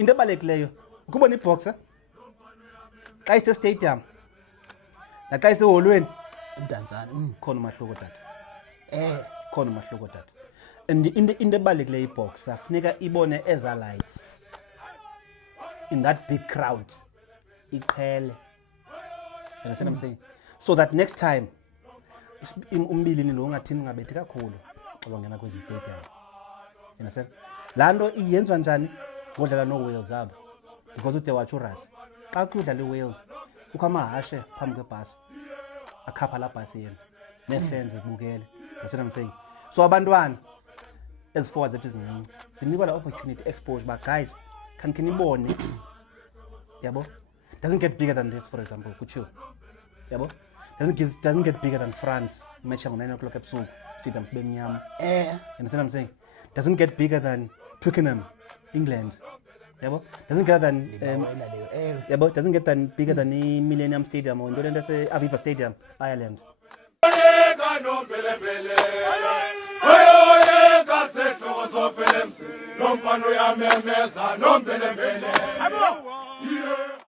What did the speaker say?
into ebalulekileyo ukubona iboxer xa ise stadium naxa iseholweni umdantsana khona umahluko tata khona umahluko tata and into ebalulekileyo iboxer funeka ibone eza lights in that big crowd iqhele. You understand what I'm saying? So that next time umbilini lo ungathini ungabethi kakhulu uzongena kwezi stadium. You understand? Laa nto iyenziwa njani ngodlala no-Wales abo because ude watsho uRuss xa kudlala i-Wales kukho amahashe phambi kwebhasi akhapha laa bhasi yena nee-fans zibukele. You understand what I'm saying? So abantwana ezi-forwards zethu ezincinci zinikwa la opportunity exposure uba guys khanike nibone yabo doesn't get bigger than this, for example, kutshiwo yabo doesn't get bigger than France match ngo-9 o'clock ebusuku stadium sibe mnyama. You understand what I'm saying? Doesn't get bigger than Twickenham, England. Yabo doesn't get than yabo doesn't get than bigger than the Millennium Stadium or into lento se Aviva Stadium, Ireland.